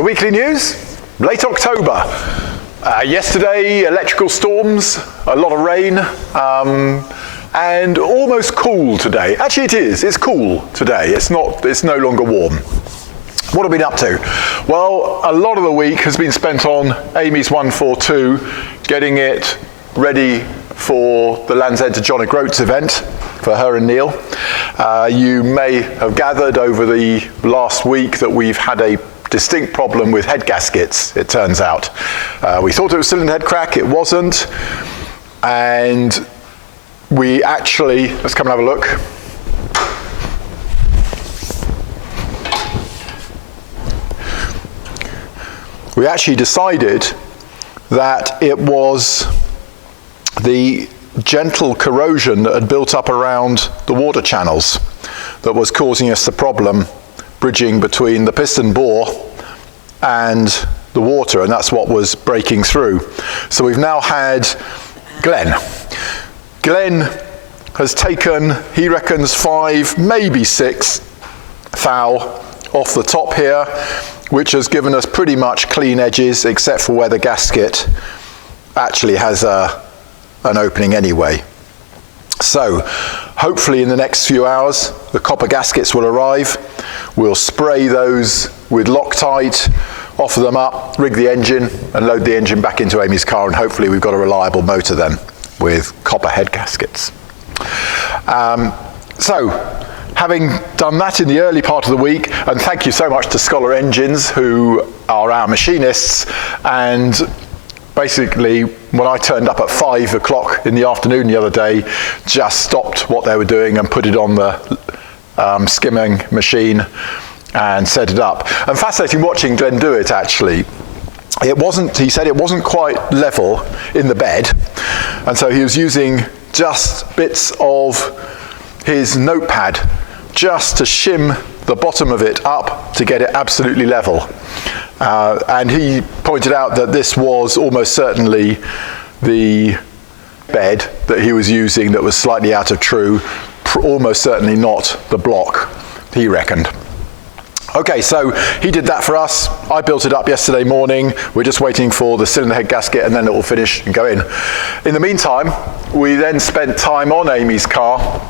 The weekly news, late October. Yesterday, electrical storms, a lot of rain, and almost cool today. Actually it is, it's cool today. It's no longer warm. What have we been up to? Well, a lot of the week has been spent on Amy's 142, getting it ready for the Land's End to John Garretts event for her and Neil. You may have gathered over the last week that we've had a distinct problem with head gaskets, it turns out. We thought it was cylinder head crack, it wasn't. And we actually, let's come and have a look. We actually decided that it was the gentle corrosion that had built up around the water channels that was causing us the problem bridging between the piston bore and the water, and that's what was breaking through. So we've now had Glenn. Glenn has taken, he reckons, 5, maybe 6 thou off the top here, which has given us pretty much clean edges except for where the gasket actually has an opening anyway. So hopefully in the next few hours the copper gaskets will arrive. We'll spray those with Loctite, offer them up, rig the engine and load the engine back into Amy's car, and hopefully we've got a reliable motor then with copper head gaskets. So having done that in the early part of the week, and thank you so much to Scholar Engines, who are our machinists, and basically when I turned up at 5 o'clock in the afternoon the other day, just stopped what they were doing and put it on the skimming machine and set it up. And fascinating watching Glenn do it actually. He said it wasn't quite level in the bed, and so he was using just bits of his notepad just to shim the bottom of it up to get it absolutely level. And he pointed out that this was almost certainly the bed that he was using that was slightly out of true, almost certainly not the block, he reckoned. Okay, so he did that for us. I built it up yesterday morning. We're just waiting for the cylinder head gasket and then it will finish and go in. In the meantime, we then spent time on Amy's car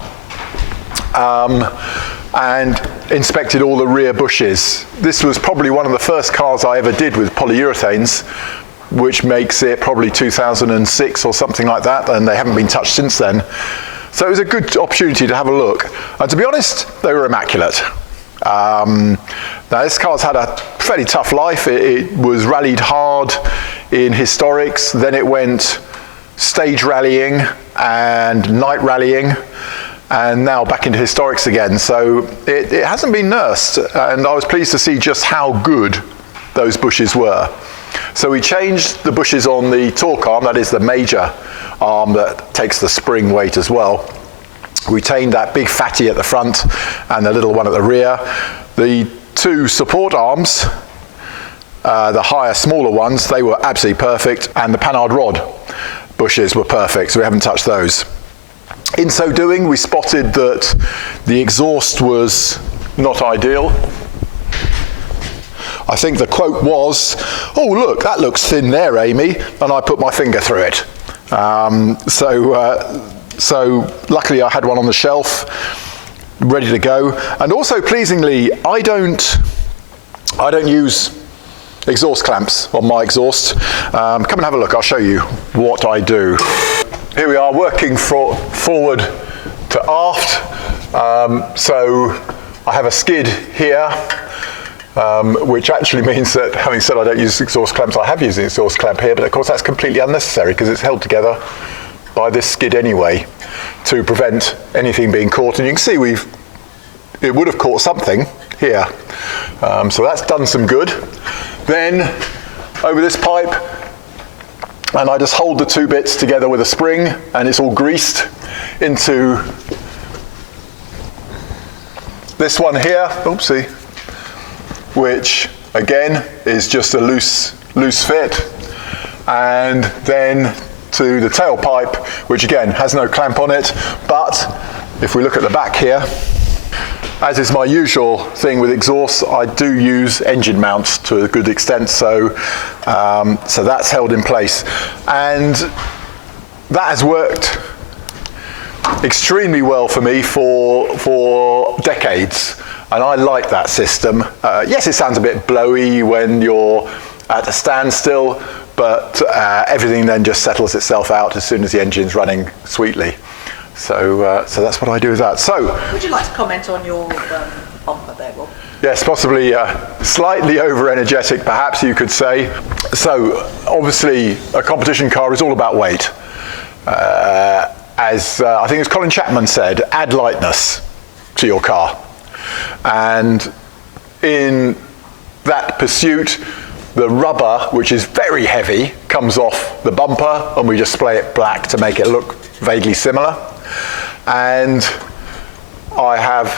and inspected all the rear bushes. This was probably one of the first cars I ever did with polyurethanes, which makes it probably 2006 or something like that, and they haven't been touched since then. So it was a good opportunity to have a look. And to be honest, they were immaculate. Now this car's had a fairly tough life. It was rallied hard in historics, then it went stage rallying and night rallying, and now back into historics again. So it hasn't been nursed, and I was pleased to see just how good those bushes were. So we changed the bushes on the torque arm, that is the major arm that takes the spring weight as well. We retained that big fatty at the front and the little one at the rear. The two support arms, the higher, smaller ones, they were absolutely perfect, and the panhard rod bushes were perfect, so we haven't touched those. In so doing, we spotted that the exhaust was not ideal. I think the quote was, "Oh look, that looks thin there, Amy," and I put my finger through it. So luckily I had one on the shelf, ready to go. And also pleasingly, I don't use exhaust clamps on my exhaust. Come and have a look, I'll show you what I do. Here we are working forward to aft. So I have a skid here, which actually means that, having said I don't use exhaust clamps, I have used an exhaust clamp here, but of course that's completely unnecessary because it's held together by this skid anyway to prevent anything being caught. And you can see it would have caught something here. So that's done some good. Then over this pipe, and I just hold the two bits together with a spring, and it's all greased into this one here, oopsie, which again is just a loose fit. And then to the tailpipe, which again has no clamp on it, but if we look at the back here, as is my usual thing with exhausts, I do use engine mounts to a good extent, so that's held in place. And that has worked extremely well for me for decades, and I like that system. Yes, it sounds a bit blowy when you're at a standstill, but everything then just settles itself out as soon as the engine's running sweetly. So that's what I do with that. So, would you like to comment on your bumper there, Rob? Yes, possibly slightly over-energetic, perhaps you could say. So, obviously, a competition car is all about weight. As I think as Colin Chapman said, add lightness to your car. And in that pursuit, the rubber, which is very heavy, comes off the bumper, and we just spray it black to make it look vaguely similar. And I have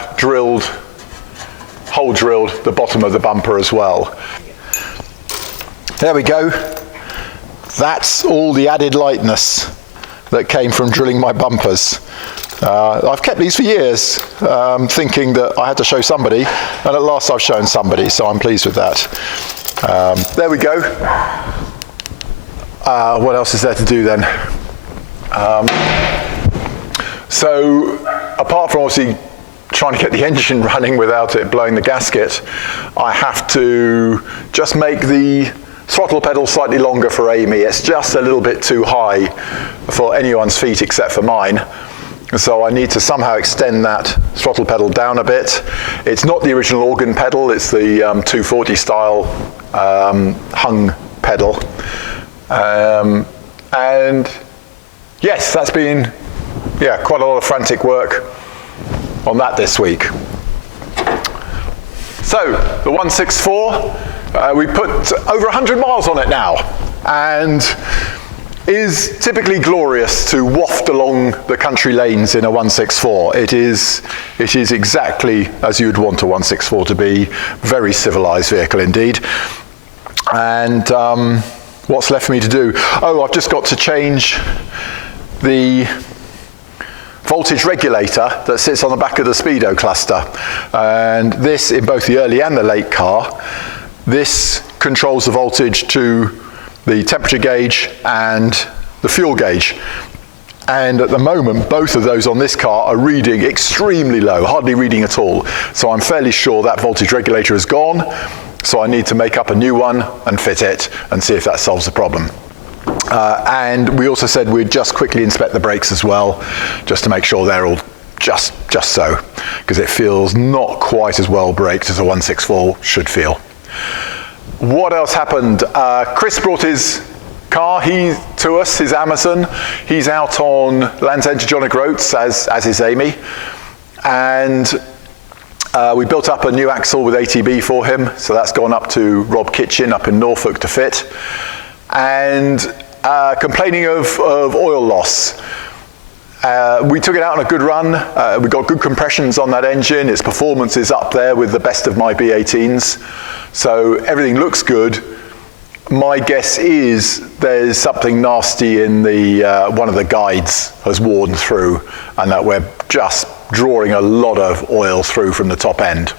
hole drilled the bottom of the bumper as well. There we go. That's all the added lightness that came from drilling my bumpers. I've kept these for years, thinking that I had to show somebody, and at last I've shown somebody, so I'm pleased with that. There we go. What else is there to do then? So, apart from obviously trying to get the engine running without it blowing the gasket, I have to just make the throttle pedal slightly longer for Amy. It's just a little bit too high for anyone's feet except for mine. So I need to somehow extend that throttle pedal down a bit. It's not the original organ pedal, it's the 240 style hung pedal. And yes, that's been quite a lot of frantic work on that this week. So the 164, we put over 100 miles on it now, and is typically glorious to waft along the country lanes in a 164. It is exactly as you'd want a 164 to be, very civilized vehicle indeed. And what's left for me to do? Oh, I've just got to change the voltage regulator that sits on the back of the speedo cluster. And this, in both the early and the late car, this controls the voltage to the temperature gauge and the fuel gauge. And at the moment, both of those on this car are reading extremely low, hardly reading at all. So I'm fairly sure that voltage regulator is gone. So I need to make up a new one and fit it and see if that solves the problem. And we also said we'd just quickly inspect the brakes as well, just to make sure they're all just so, because it feels not quite as well braked as a 164 should feel. What else happened? Chris brought his car to us, his Amazon. He's out on Land's End to John O'Groats, as is Amy. And we built up a new axle with ATB for him, so that's gone up to Rob Kitchen up in Norfolk to fit. And complaining of oil loss. We took it out on a good run. We got good compressions on that engine. Its performance is up there with the best of my B18s. So everything looks good. My guess is there's something nasty in the one of the guides has worn through, and that we're just drawing a lot of oil through from the top end.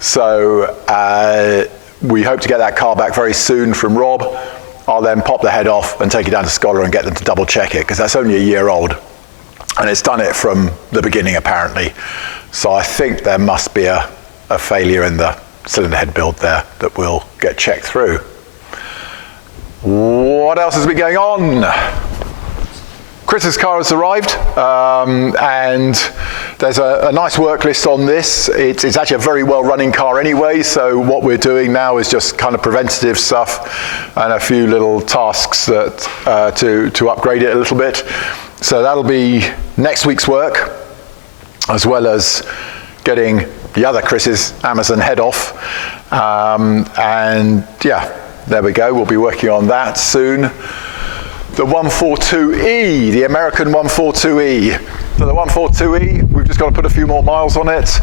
So we hope to get that car back very soon from Rob. I'll then pop the head off and take it down to Scholar and get them to double check it, because that's only a year old. And it's done it from the beginning apparently. So I think there must be a failure in the cylinder head build there that will get checked through. What else has been going on? Chris's car has arrived, and there's a nice work list on this. It's actually a very well running car anyway, so what we're doing now is just kind of preventative stuff and a few little tasks that to upgrade it a little bit. So that'll be next week's work, as well as getting the other Chris's Amazon head off. And yeah, there we go. We'll be working on that soon. The 142E, the American 142E. So the 142E, we've just got to put a few more miles on it.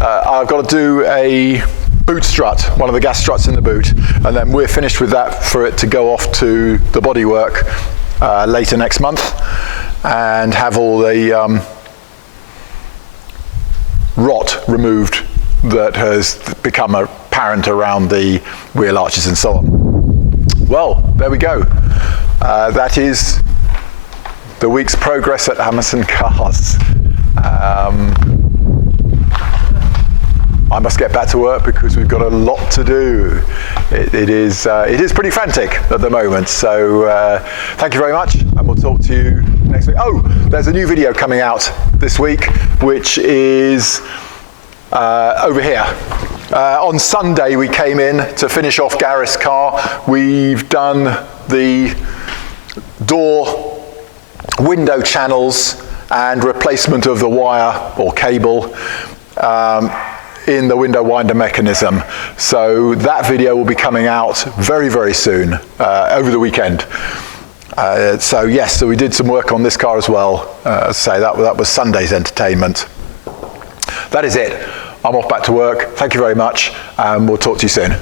I've got to do a boot strut, one of the gas struts in the boot, and then we're finished with that for it to go off to the bodywork later next month and have all the rot removed that has become apparent around the wheel arches and so on. Well, there we go. That is the week's progress at Amazon Cars. I must get back to work because we've got a lot to do. It is pretty frantic at the moment. So thank you very much, and we'll talk to you next week. Oh, there's a new video coming out this week, which is over here. On Sunday, we came in to finish off Garrett's car. We've done the door window channels and replacement of the wire or cable in the window winder mechanism. So that video will be coming out very, very soon, over the weekend. So we did some work on this car as well. So that was Sunday's entertainment. That is it. I'm off back to work. Thank you very much, and we'll talk to you soon.